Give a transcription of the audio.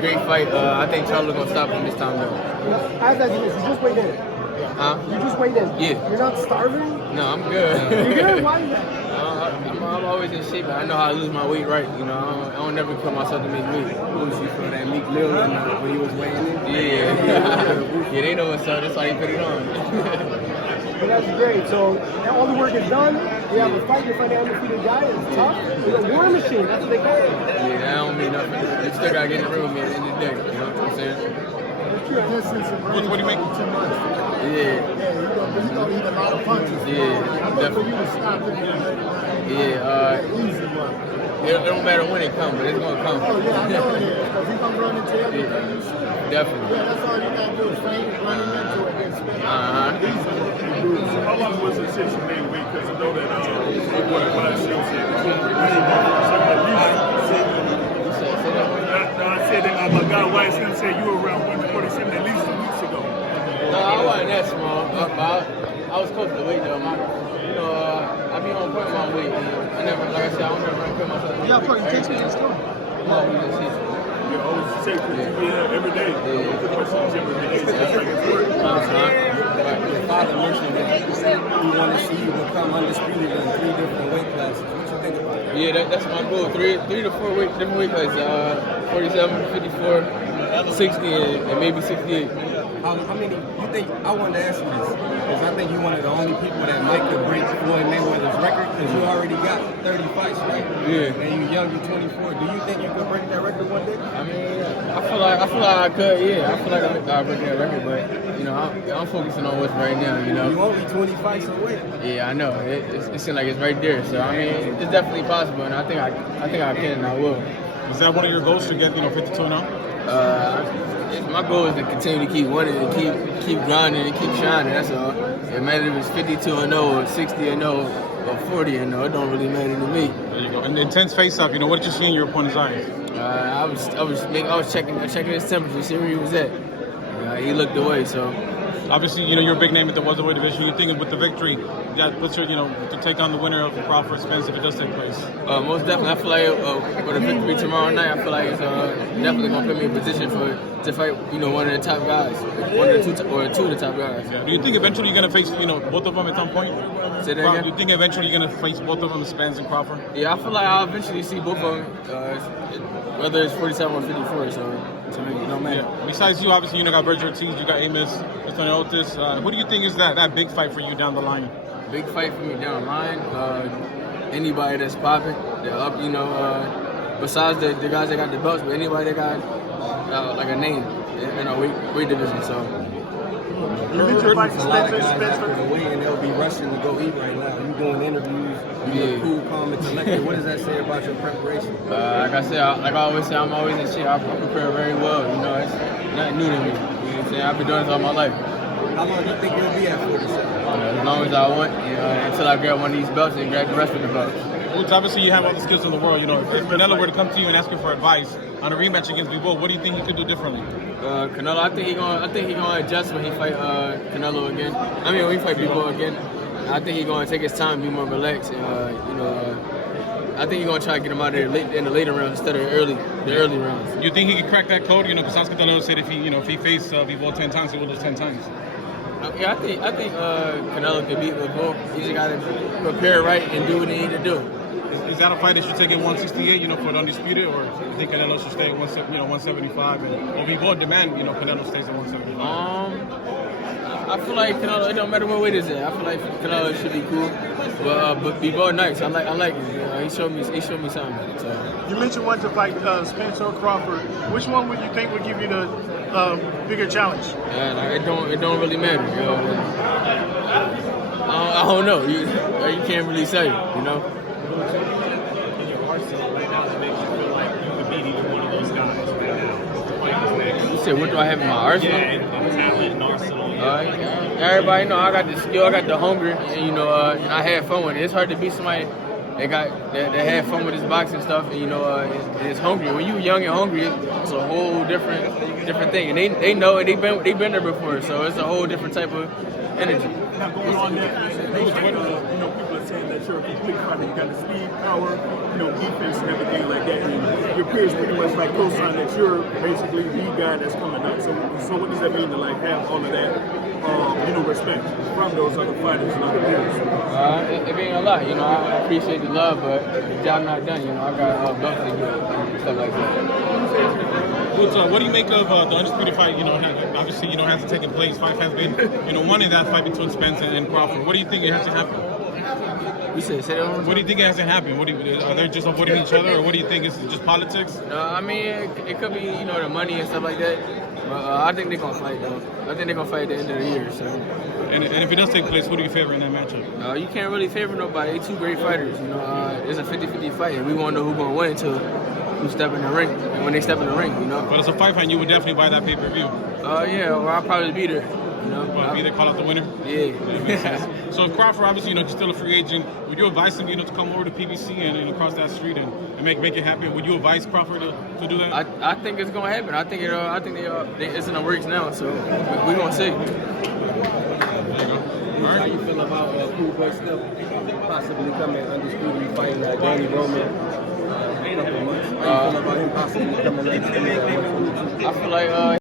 great fight. I think Charlo gonna stop him this time though. I have to ask you this. You just weighed in. Huh? You just weighed in. Yeah. You're not starving? No, I'm good. You're good? Why? I'm always in shape. I know how to lose my weight right. You know, I don't never put myself to make weight. You feel that Meek Mill when he was weighing in? Yeah. Yeah, they know what's up. That's why he put it on. Well, that's great. So all the work is done. You have a fight. You're fighting an undefeated guy. It's tough. It's a war machine. That's what they call it. Yeah, that don't mean nothing. They still gotta get in the ring with me at the end of the day. You know what I'm saying? What do you make? Yeah. He's gonna eat a lot of punches. Yeah, definitely. Yeah, it don't matter when it comes, but it's gonna come. Oh yeah, I know it is. Because he's gonna run into everything. Yeah, definitely. Yeah, that's all you gotta do is train and run into it and spin. How long was it since you made weight? Because I know that one of my shows said I said that my guy White said you were around 147 at least 2 weeks ago. No, I wasn't that small. I was close to weight though. I be on point with my weight. I never, like I said, I don't never put myself. Yeah, of course. You take me to the store. You always take every day. Put myself every day. That's like it's work. Your father mentioned that he wanted to see you become undisputed in 3 different weight classes. What you think about that? Yeah, that's my goal. 3 to 4 different weight classes. 47, 54, 60, and maybe 68. How many, you think, I wanted to ask you this, because I think you're one of the only people that might could break Floyd Mayweather's record, because you already got 30 fights, right? Yeah. And you're young, you're 24. Do you think you could break that record one day? I mean, I feel like I could, yeah. I feel like I'll break that record, but, you know, I'm focusing on what's right now, you know. You only 20 fights away. Yeah, I know. It seems like it's right there. So, I mean, it's definitely possible, and I think I can and I will. Is that one of your goals to get 52 now? My goal is to continue to keep winning and keep grinding and keep shining. That's all. It matters if it's 52-0 or 60-0 or 40-0. It don't really matter to me. There you go. An intense face-off. What did you see in your opponent's eyes? I was checking his temperature, see where he was at. He looked away. So obviously, you're a big name at the welterweight division. You think with the victory, what's your, to take on the winner of the Crawford Spence if it does take place? Most definitely. I feel like with a victory tomorrow night, I feel like it's definitely gonna put me in position to fight, one of the top guys, one of the two of the top guys. Yeah. Do you think eventually you're gonna face, both of them at some point? Say that again? Do you think eventually you're gonna face both of them, Spence and Crawford? Yeah, I feel like I'll eventually see both of them, whether it's 47 or 54. So to me, it don't matter. Yeah. Besides you, obviously, you got Virgil Ortiz, you got ENNIS, Mr. Otis. Who do you think is that big fight for you down the line? Big fight for me down the line. Anybody that's popping, they're up. Besides the guys that got the belts, but anybody that got like a name in our weight division. So. You meet your fight for Spencer. And they'll be rushing to go eat right now. You doing interviews, you look cool, calm, and collected. What does that say about your preparation? Like I said, like I always say, I'm always in shape. I prepare very well. It's nothing new to me. You know what I'm saying? I've been doing this all my life. How long do you think you'll be at 47? As long as I want, until I grab one of these belts and grab the rest of the belts. Well, obviously, you have all the skills in the world. If Canelo were to come to you and ask you for advice on a rematch against BIVOL, what do you think he could do differently? Canelo, I think he gonna adjust when he fight Canelo again. I mean, when he fight BIVOL again. I think he's gonna take his time, be more relaxed, and I think he's gonna try to get him out of there in the later rounds instead of the early rounds. Do you think he could crack that code? Because Canelo said if he faced BIVOL 10 times, he will lose 10 times. Yeah, I think Canelo can beat BIVOL. He just gotta prepare right and do what he need to do. Is that a fight that should take at 168, for the undisputed, or do you think Canelo should stay at 175, or BIVOL demand, Canelo stays at 175? I feel like Canelo, it don't matter what weight it's at. I feel like Canelo should be cool, but BIVOL nice. I like it. He showed me something. So. You mentioned wanting to fight Spence or Crawford. Which one would you think would give you the bigger challenge? Yeah, it don't really matter. I don't know. You can't really say. In your arsenal right now that makes you feel like you could beat either one of those guys right now. You said, what do I have in my arsenal? Yeah, and talent and arsenal. Everybody know I got the skill, I got the hunger, and and I had fun with it. It's hard to beat somebody that had fun with his boxing stuff, and it's hungry. When you young and hungry, it's a whole different thing, and they know it. They've been there before, so it's a whole different type of energy. Now going on there, people are saying that you're a complete fighter. You got the speed, power, defense and everything like that. And your peers pretty much like co-sign that you're basically the guy that's coming up. So what does that mean to like have all of that, respect from those other fighters and other peers? It means a lot. I appreciate the love, but the job not done. I got belts to get and stuff like that. What do you make of the undisputed fight? Obviously, hasn't taken place. Fight has been, one in that fight between Spence and Crawford. What do you think it has to happen? You say that one? What do you think it has to happen? Are they just avoiding each other, or what do you think? Is it just politics? I mean, it could be, the money and stuff like that. But I think they're gonna fight though. I think they're gonna fight at the end of the year. So. And if it does take place, who do you favor in that matchup? You can't really favor nobody. They're two great fighters. It's a 50-50 fight, and we won't know who's gonna win until who step in the ring. And when they step in the ring, But as a fight fan, you would definitely buy that pay-per-view. Yeah, well, I'll probably be there. But either call out the winner? Yeah. So if Crawford, obviously, he's still a free agent, would you advise him, to come over to PBC and across that street and make it happen? Would you advise Crawford to do that? I think it's gonna happen. I think it's in the works now. So we're gonna see. How you feel about Cool Boy still possibly coming undisputed fighting Danny Roman in a couple of months? How you feel about him possibly coming undisputed? I feel like